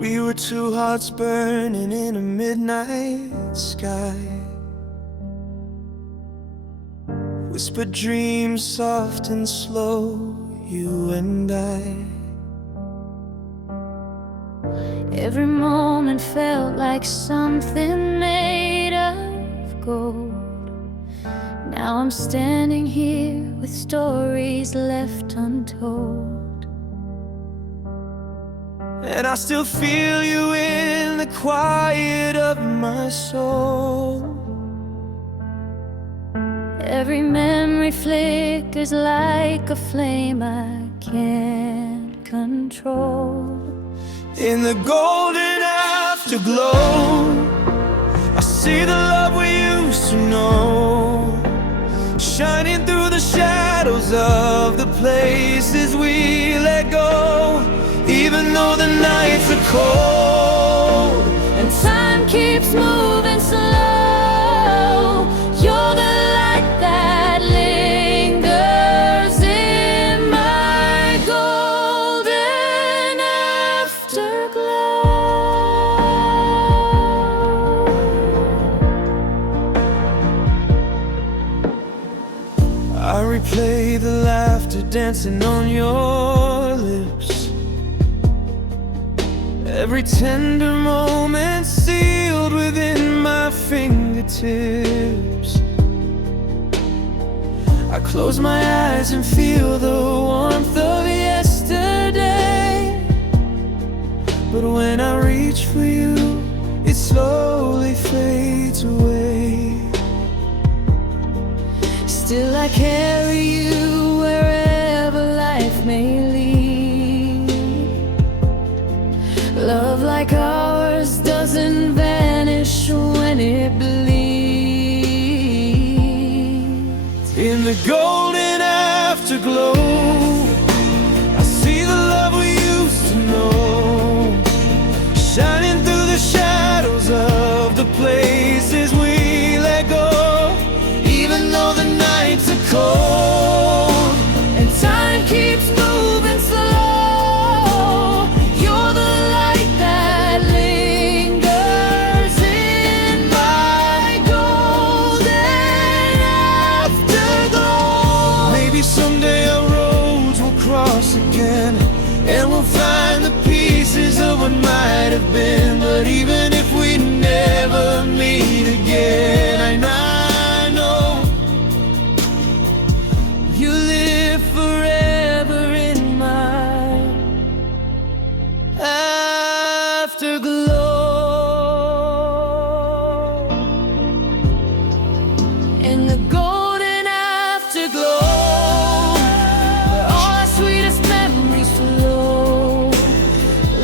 We were two hearts burning in a midnight sky. Whispered dreams soft and slow, you and I. Every moment felt like something made of gold. Now I'm standing here with stories left untold. And I still feel you in the quiet of my soul. Every memory flickers like a flame I can't control. In the golden afterglow, I see the love we used to know, shining through the shadows of the places we let go. Even though the nights are cold and time keeps moving slow, you're the light that lingers in my golden afterglow. I replay the laughter dancing on your lips, every tender moment sealed within my fingertips. I close my eyes and feel the warmth of yesterday, but when I reach for you, it slowly fades away. Still I carry you wherever life may lead. Love like ours doesn't vanish when it bleeds. In the golden afterglow, I see the love we used to know, shining through the shadows of the places we let go. Even though the nights are cold and time keeps moving slow, you're the light that lingers in my golden afterglow. Maybe someday our roads will cross again, and we'll find the pieces of what might have been. But even if we never meet again, I know you live forever in my afterglow. In the golden afterglow, where all our sweetest memories flow,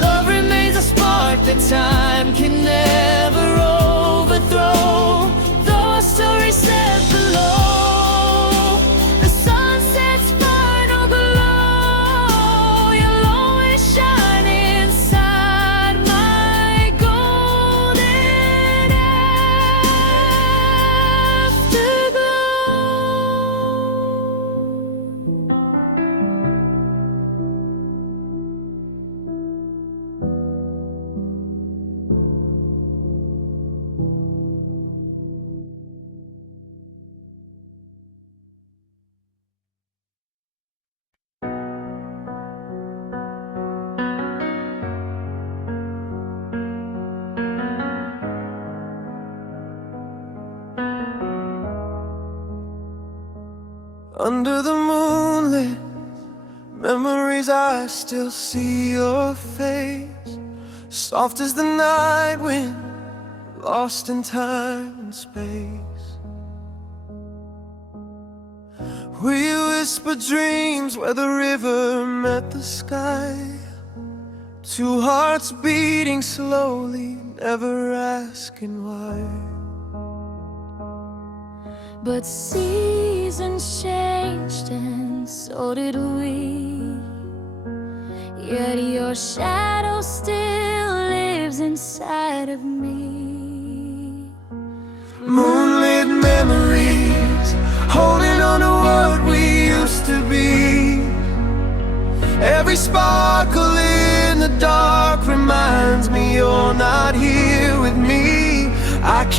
love remains a spark that time can never overthrow. Though our story's set below, the sunset's final glow, you'll always shine inside my golden Under the moonlit memories, I still see your face, soft as the night wind, lost in time and space. We whisper dreams where the river met the sky, two hearts beating slowly, never asking why. But seasons changed and so did we, yet your shadow still lives inside of me. Moonlit memories, holding on to what we used to be. Every sparkle in the dark reminds me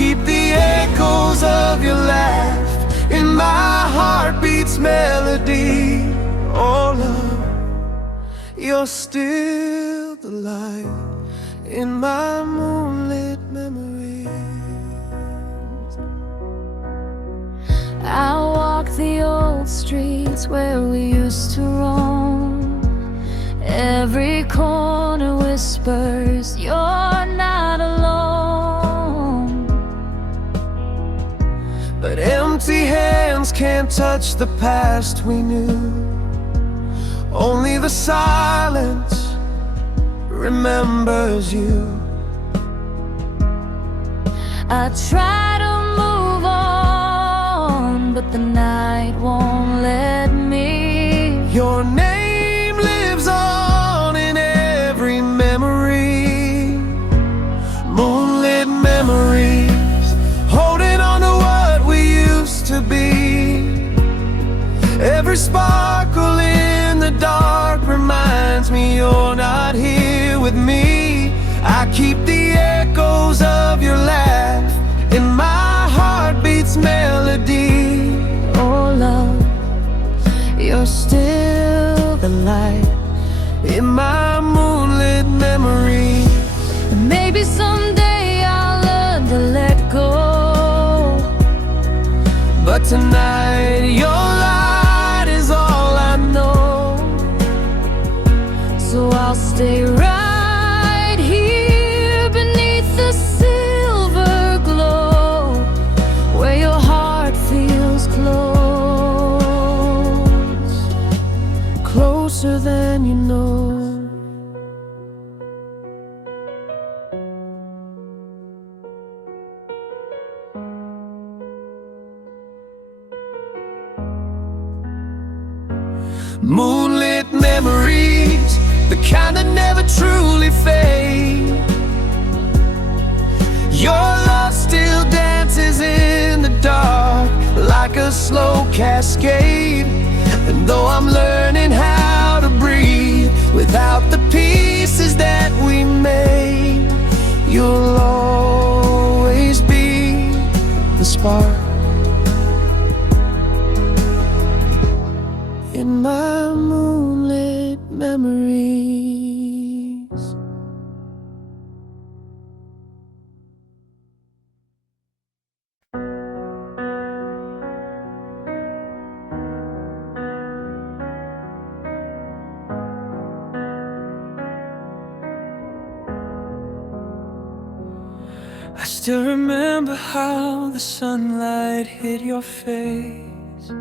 keep the echoes of your laugh in my heartbeat's melody. Oh love, you're still the light in my moonlit memories. I walk the old streets where we used to roam. Every corner whispers you're not alone. But empty hands can't touch the past we knew. Only the silence remembers you. I try to move on, but the night won't let me. Your name lives on in every memory. Moonlit memories, holding on to what we used to be. Every sparkle in the dark reminds me you're not here with me. I keep the echoes of your laugh in my heartbeat's melody. Oh love, you're still the light In my moonlit memory. and maybe someday I'll learn to let go. But tonight your light is all I know. So I'll stay right here beneath the silver glow, where your heart feels close, Closer than you know. Moonlit memories, the kind that never truly fade. Your love still dances in the dark like a slow cascade. And though I'm learning how to breathe without the pieces that we made, you'll always be the spark in my moonlit memories. I still remember how the sunlight hit your face,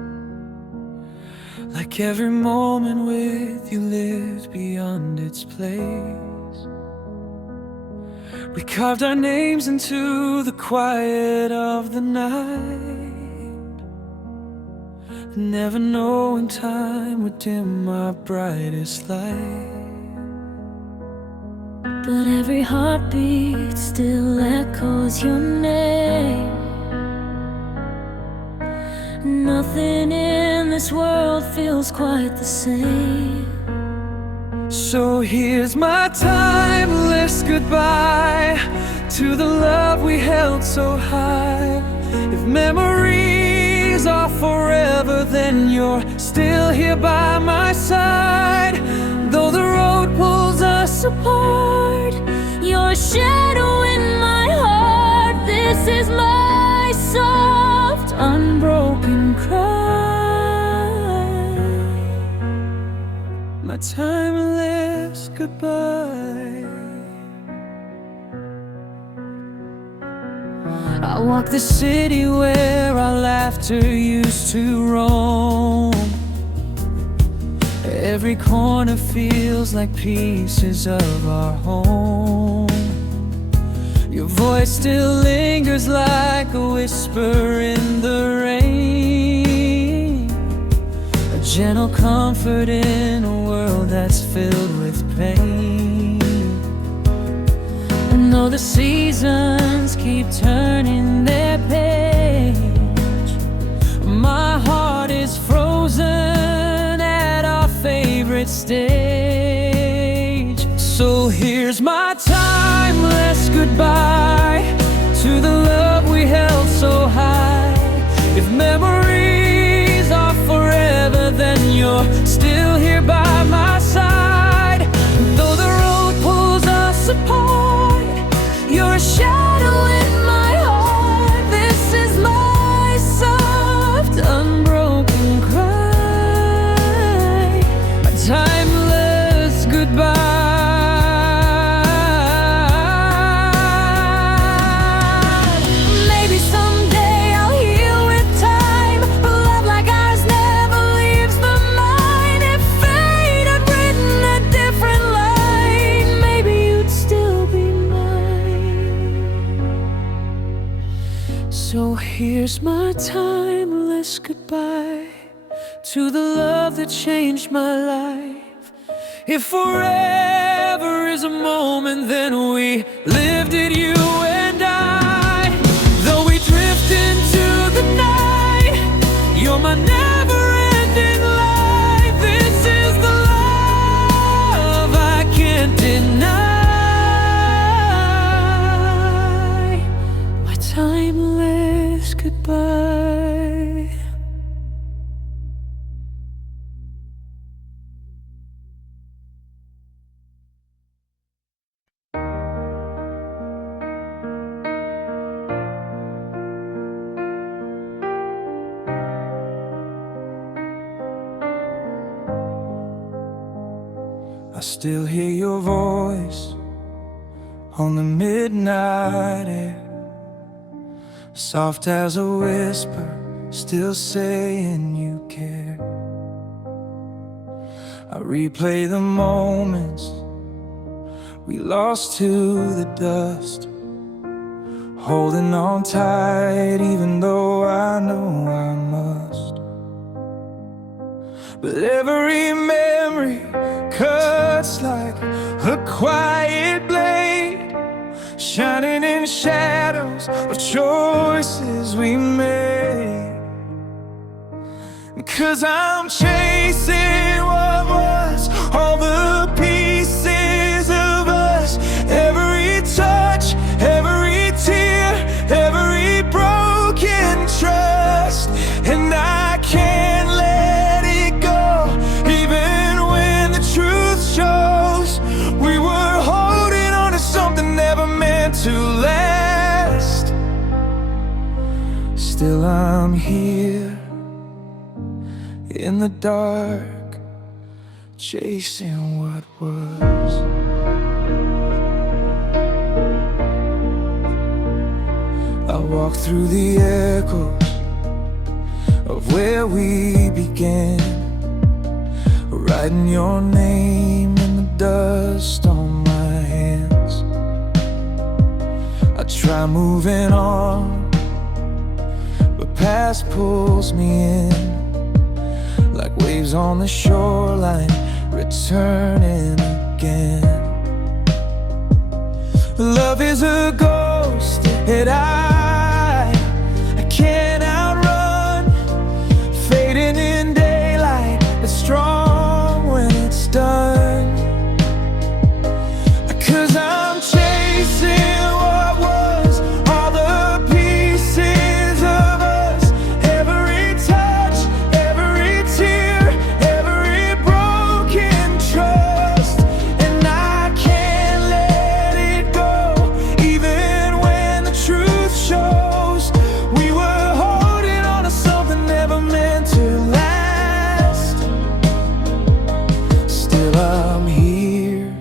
like every moment with you lived beyond its place. We carved our names into the quiet of the night, never knowing time would dim our brightest light. but every heartbeat still echoes your name. Nothing in this world feels quite the same. So here's my timeless goodbye to the love we held so high. If memories are forever, then you're still here by my side. Though the road pulls us apart, You're a shadow in my heart. This is my soft, unbroken cry. my timeless goodbye. I walk the city where our laughter used to roam. Every corner feels like pieces of our home. Your voice still lingers like a whisper in the rain, a gentle comfort in a world that's filled with pain. And though the seasons keep turning their page, my heart is frozen at our favorite stage. So here's my timeless goodbye to the love we timeless goodbye to the love that changed my life. If forever is a moment, then we lived it, you and I. Though we drift into the night, you're my never-ending light. This is the love I can't deny. My timeless goodbye. I still hear your voice on the midnight air, soft as a whisper, still saying you care. I replay the moments we lost to the dust, holding on tight even though I know I must. But every memory cuts like a quiet blade, shining in shadows of choices we made. 'Cause I'm chasing what was, all the pieces of us, every touch, every tear, every broken trust. And I can't let it go, even when the truth shows we were holding on to something never meant to last. Still I'm here in the dark, chasing what was. I walk through the echoes of where we began, writing your name in the dust on my hands. I try moving on, but past pulls me in, like waves on the shoreline, returning again. Love is a ghost that I can't outrun, fading in daylight, but strong when it's done. 'Cause I'm chasing what was, all the pieces of us, every touch, every tear, every broken trust. And I can't let it go, even when the truth shows we were holding on to something never meant to last. Still I'm here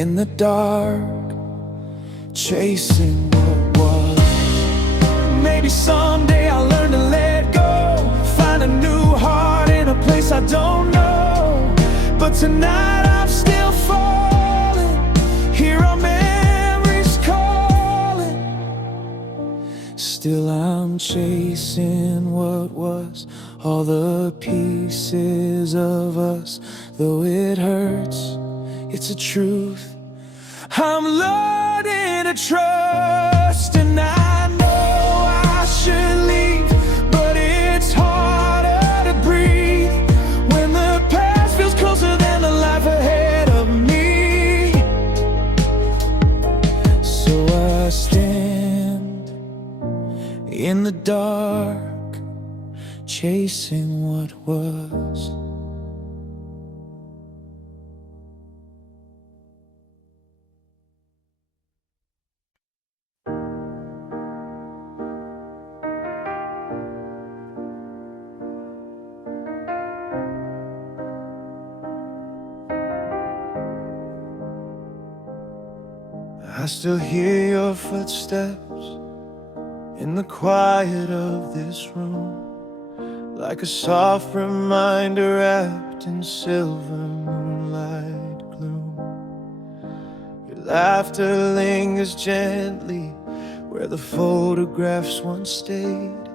in the dark, chasing what was. Maybe someday I'll learn to let go, find a new heart in a place I don't know. But tonight I'm still falling, hear our memories calling. Still I'm chasing what was, all the pieces of us. Though it hurts, it's a truth I'm learning to trust. And I know I should leave, but it's harder to breathe when the past feels closer than the life ahead of me. So I stand in the dark, chasing what was. I still hear your footsteps in the quiet of this room, like a soft reminder wrapped in silver moonlight gloom. Your laughter lingers gently where the photographs once stayed,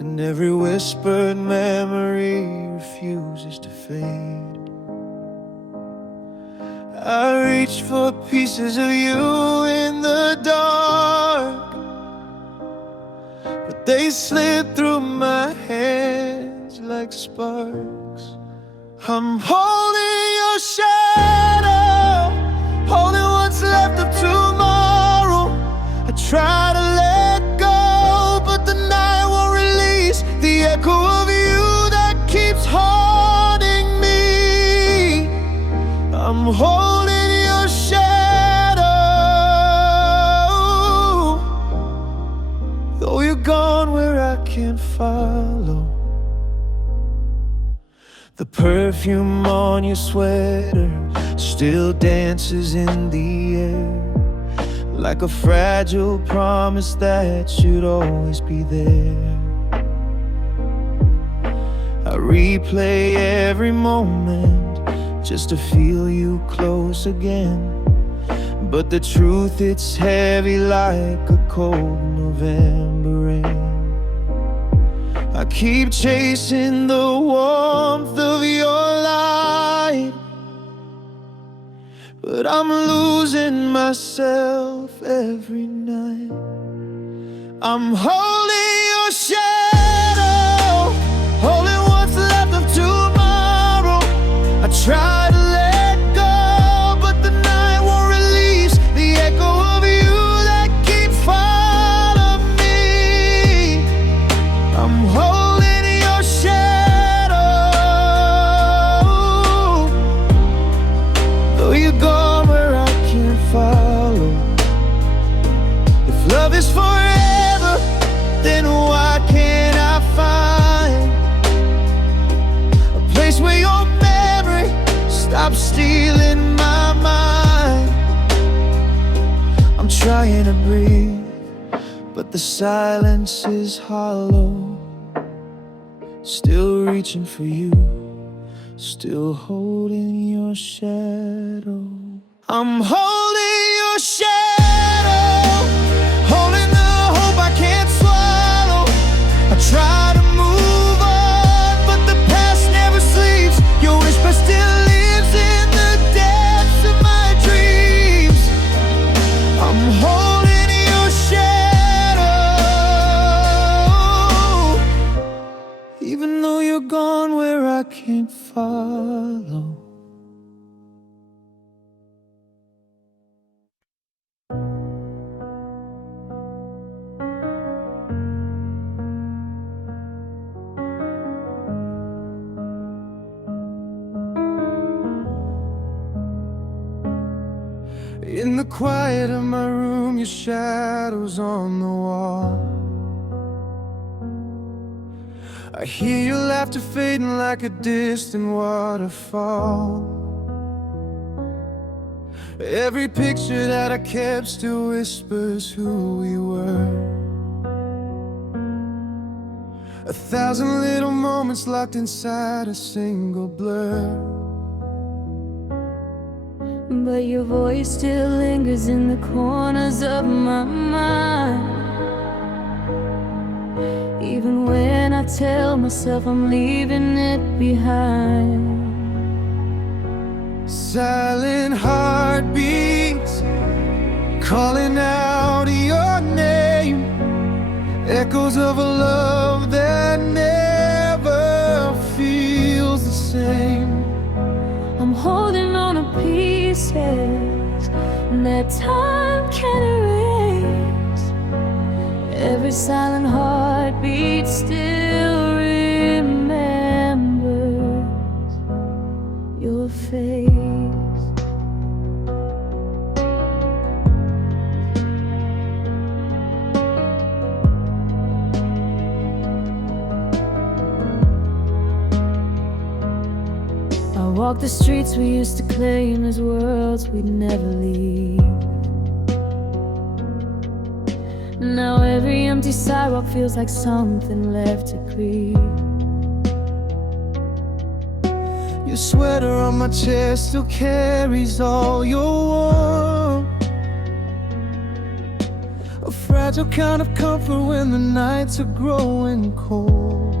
and every whispered memory refuses to fade. I reach for pieces of you in the dark, but they slip through my hands like sparks. I'm holding your shadow, holding what's left of tomorrow. I try to let go, but the night won't release the echo of you that keeps haunting me. I'm holding your shadow, though you're gone where I can't follow. The perfume on your sweater still dances in the air, like a fragile promise that should always be there. I replay every moment just to feel you close again, but the truth, it's heavy like a cold November rain. I keep chasing the warmth of your light, but I'm losing myself every night. I'm holding your shadow, holding what's left of tomorrow. I try to let go, but the night won't release the echo of you that keeps following me. I'm holding your shadow, though you're gone where I can't follow. If love is forever, then why can't I find a place where your memory stops stealing my mind? I'm trying to breathe, but the silence is hollow. Still reaching for you, still holding your shadow. I'm holding your shadow, holding the hope I can't swallow. I try to move on, but the past never sleeps. Your whisper still lives in the depths of my dreams. I'm holding your shadow, even though you're gone where I can't follow. In the quiet of my room, your shadow's on the wall. I hear your laughter fading like a distant waterfall. Every picture that I kept still whispers who we were. 1,000 little moments locked inside a single blur. But your voice still lingers in the corners of my mind. Even when I tell myself I'm leaving it behind. Silent heartbeats calling out your name, echoes of a love that never feels the same. I'm holding on to pieces that time can't erase. Every silent heartbeat still remembers your face. I walk the streets we used to claim as worlds we'd never leave. Now every empty sidewalk feels like something left to grieve. Your sweater on my chest still carries all your warmth. A a fragile kind of comfort when the nights are growing cold.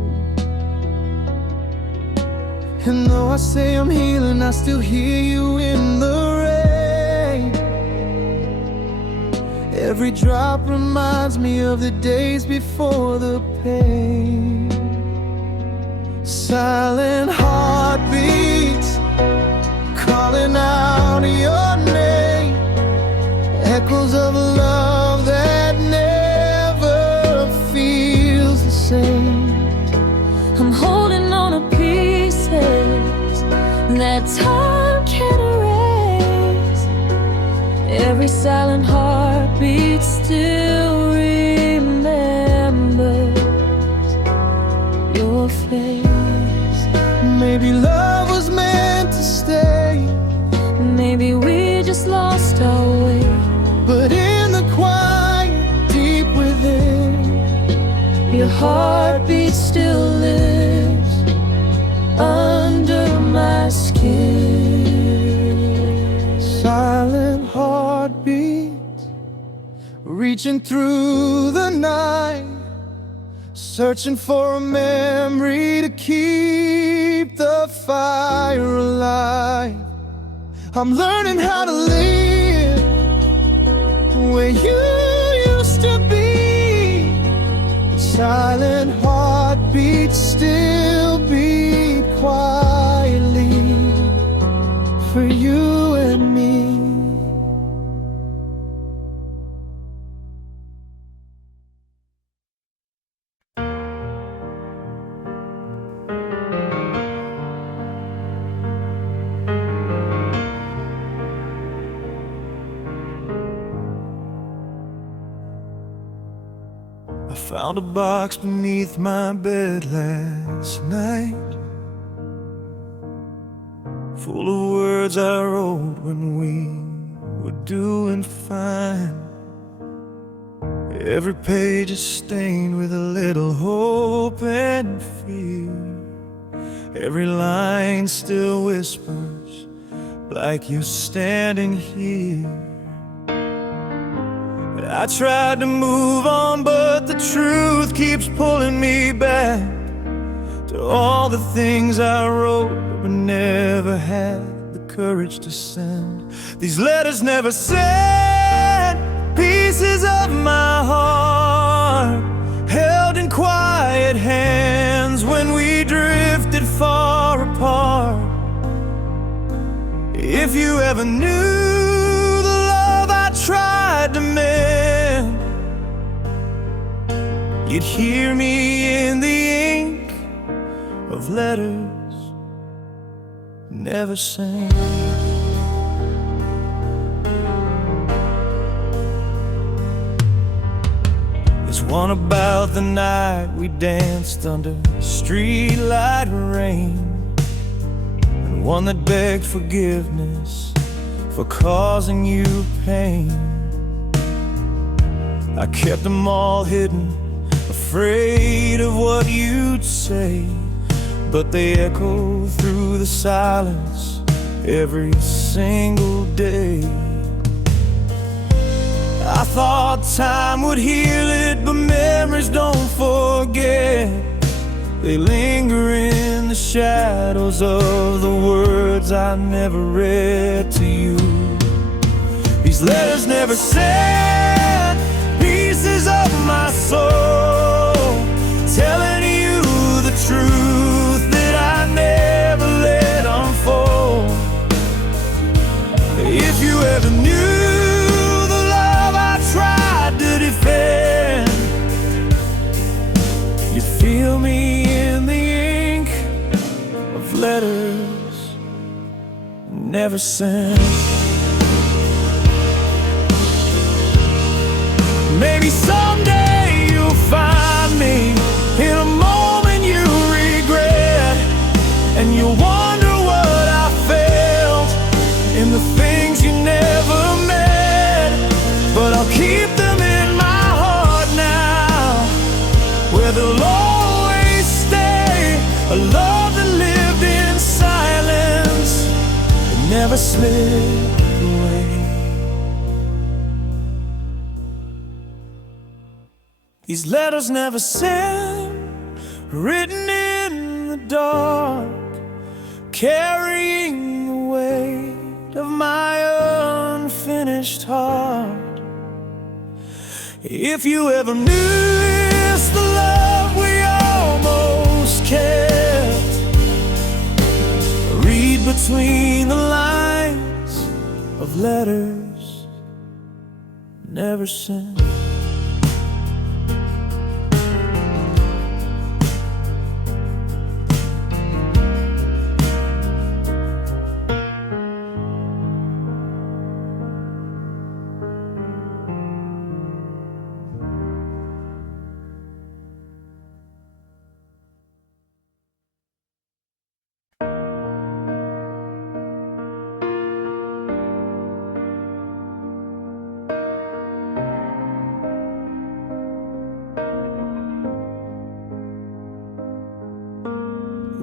And though I say I'm healing, I still hear you in the rain. Every drop reminds me of the days before the pain. Silent heartbeats calling out your name, echoes of a love that never feels the same. I'm holding on to pieces that time can't erase. Every silent heartbeat still remembers your face. Maybe love was meant to stay, maybe we just lost our way. but in the quiet deep within, Your heartbeat still lives under my skin. silent heartbeats reaching through the night, searching for a memory to keep the fire alive. I'm learning how to live where you used to be. Silent heartbeats still beat quietly for you and me. I found a box beneath my bed last night, full of words I wrote when we were doing fine. Every page is stained with a little hope and fear. Every line still whispers like you're standing here. I tried to move on, but the truth keeps pulling me back to all the things I wrote but never had the courage to send. These letters never said, pieces of my heart held in quiet hands when we drifted far apart. If you ever knew the love I tried to mend, you'd hear me in the ink of letters never sent. There's one about the night we danced under streetlight rain, and one that begged forgiveness for causing you pain. I kept them all hidden, afraid of what you'd say, but they echo through the silence every single day. I thought time would heal it, but memories don't forget. They linger in the shadows of the words I never read to you. These letters never said, pieces of my soul, telling you the truth that I never let unfold. If you ever knew the love I tried to defend, you'd feel me in the ink of letters never sent. Maybe someday you'll find me in a moment you regret, and you'll wonder what I felt in the things you never met. But I'll keep them in my heart now, where they'll always stay. A love that lived in silence and never slipped away. These letters never sent, written in the dark, carrying the weight of my unfinished heart. If you ever miss the love we almost kept, read between the lines of letters never sent.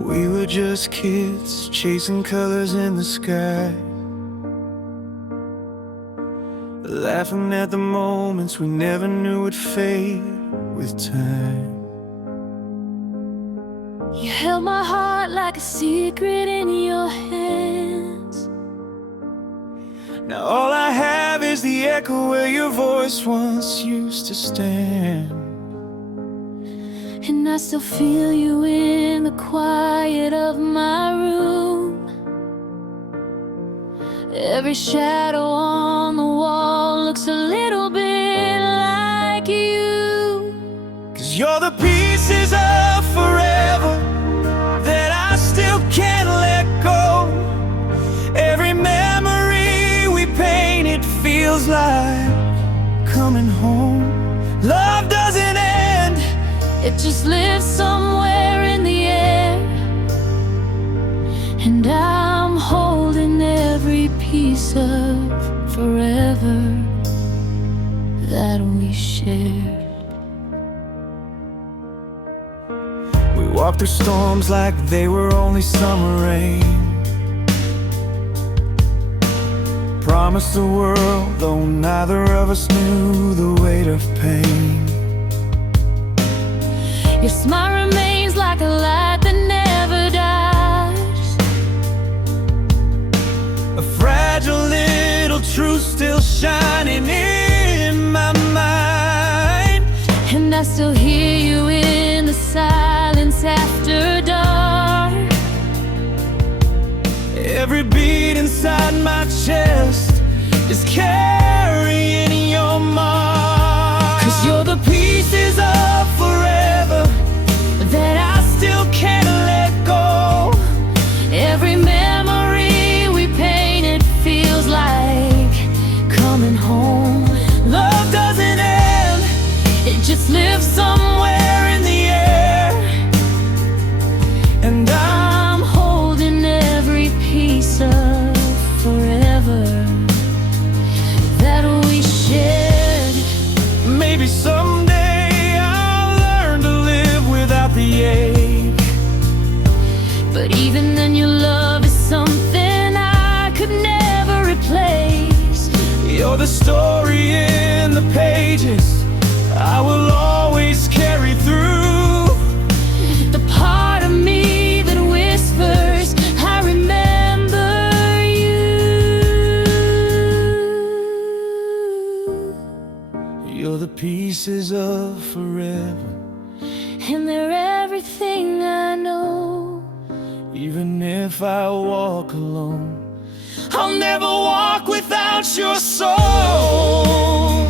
We were just kids chasing colors in the sky, laughing at the moments we never knew would fade with time. You held my heart like a secret in your hands. Now all I have is the echo where your voice once used to stand. And I still feel you in the quiet of my room. Every shadow on the wall looks a little bit like you. 'Cause you're the pieces of forever that I still can't let go. Every memory we painted feels like coming home. Love doesn't end, it just lives somewhere in the air. And I'm holding every piece of forever that we shared. We walked through storms like they were only summer rain. Promised the world, though neither of us knew the weight of pain. Your smile remains like a light that never dies, A fragile little truth still shining in my mind. and I still hear you in the silence after dark. Every beat inside my chest is carrying your mark. 'Cause you're the Pieces of forever that I still can't let go. every memory we painted feels like coming home. Love doesn't end, It just lives somewhere in the air. and I'm holding every piece of forever that we shared. maybe someday I'll learn to live without the ache. But even then your love is something I could never replace. You're the story in the pages I will always carry through. The part of me that whispers, I remember you. You're the pieces of forever, And they're everything I know. even if I walk alone. I'll never walk without your soul.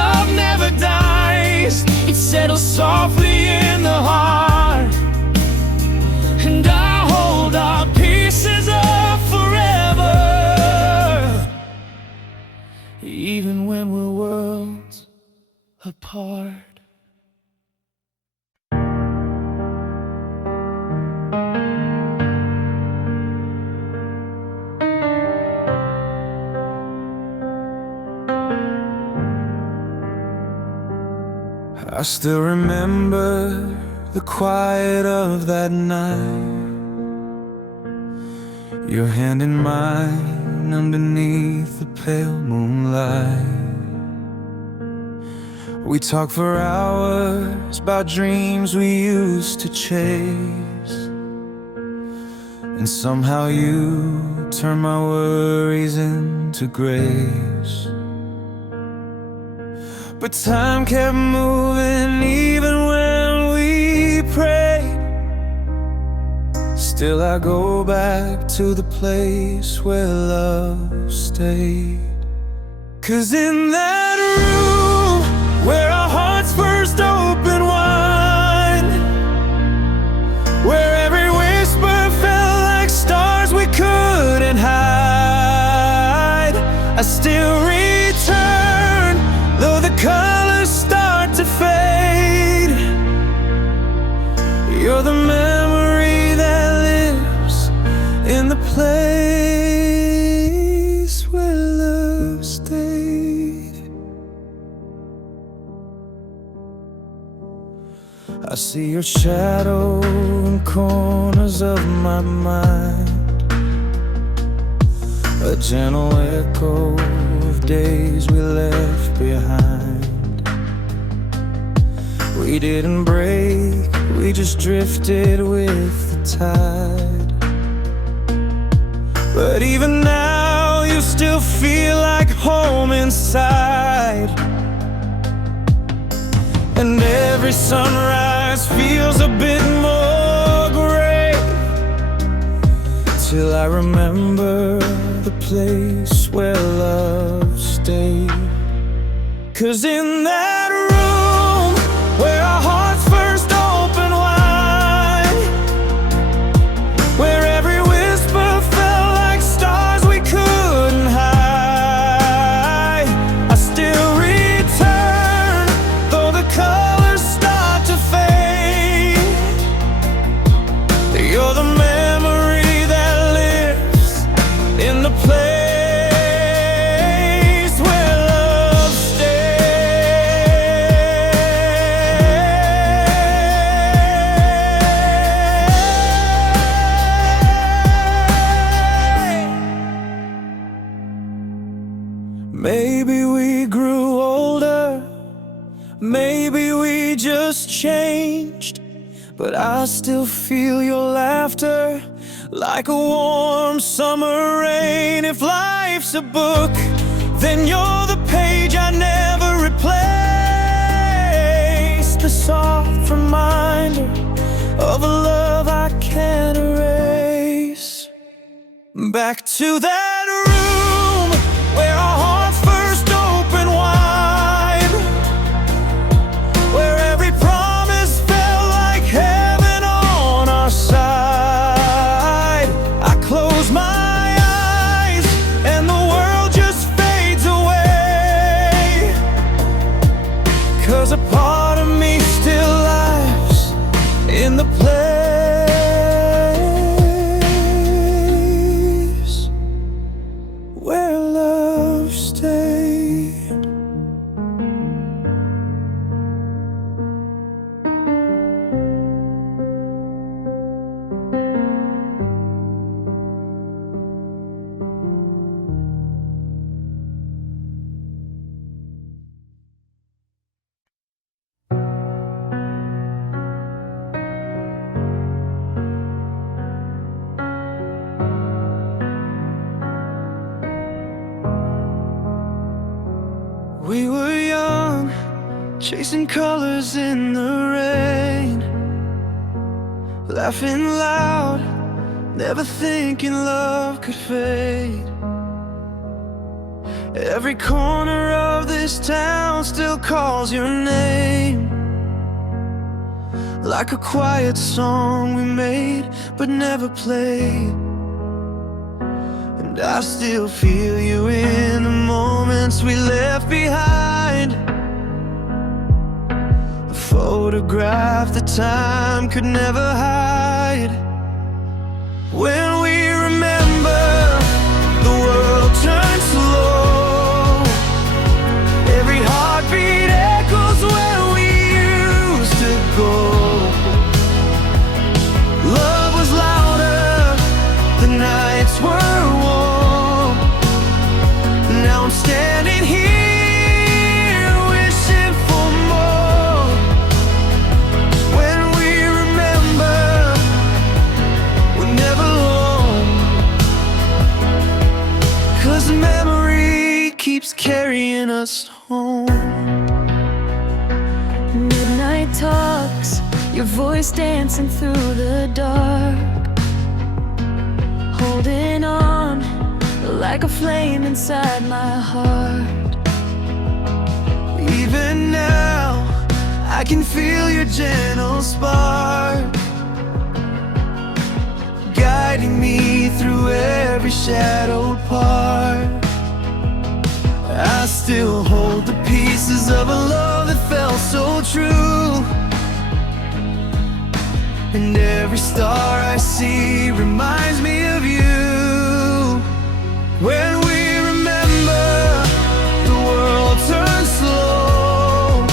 Love never dies, it settles softly in the heart. And I hold our pieces of forever, even when we're worlds apart. I still remember the quiet of that night, your hand in mine underneath the pale moonlight. We talk for hours about dreams we used to chase, and somehow you turn my worries into grace. But time kept moving even when we prayed. Still I go back to the place where love stayed. 'Cause in that room where our hearts first opened wide, where every whisper felt like stars we couldn't hide, I still return, though the colors start to fade. You're the memory that lives in the place where love stayed. I see your shadow in corners of my mind, a gentle echo of days we left behind. We didn't break, we just drifted with the tide. But even now you still feel like home inside. And every sunrise feels a bit more gray, till I remember the place where love stayed. 'Cause in that room where our hearts first opened wide, where every whisper felt like stars we couldn't hide, I still return, though the colors start to fade. You're the memory that lives in the place where love stays. Maybe we grew older, maybe we just changed, but I still feel your laughter like a warm summer rain. If life's a book, then you're the page I never replace, the soft reminder of a love I can't erase. Back to that room where our hearts first opened wide, where every promise felt like heaven on our side. I close my eyes and the world just fades away, 'cause a part of me still lives in the place where love stayed. We were young, chasing colors in the rain, laughing loud, never thinking love could fade. Every corner of this town still calls your name, like a quiet song we made but never played. And I still feel you in the moments we left behind, a photograph that time could never hide. When we remember, the world turns slow, every heartbeat echoes where we used to go. Love was louder, the nights were warm. Now I'm standing here wishing for your voice dancing through the dark, holding on like a flame inside my heart. Even now, I can feel your gentle spark, guiding me through every shadowed part. I still hold the pieces of a love that felt so true, and every star I see reminds me of you. When we remember, the world turns slow.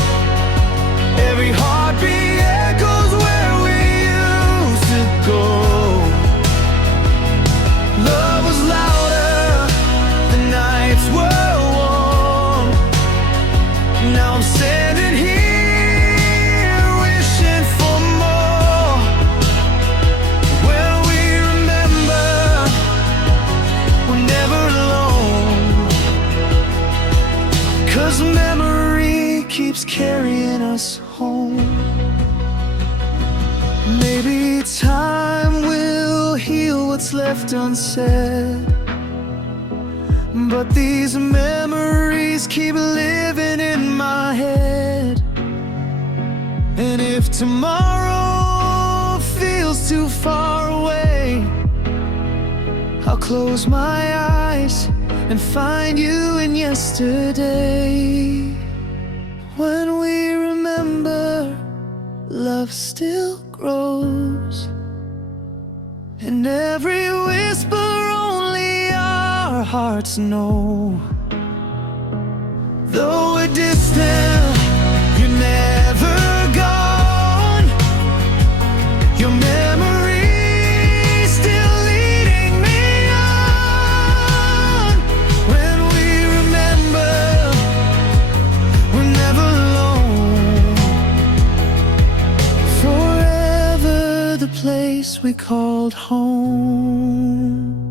Every heartbeat echoes where we used to go. Love was louder, the nights were warm. Now I'm standing here wishing for more. When we remember, we're never alone, 'cause memory keeps carrying us home. Maybe time will heal what's left unsaid, but these memories keep living in my head. And if tomorrow feels too far away, I'll close my eyes and find you in yesterday. When we remember, love still grows, and every whisper only our hearts know. Though we're distant, you're never gone. Your memory's still leading me on. When we remember, we're never alone. Forever the place we called home.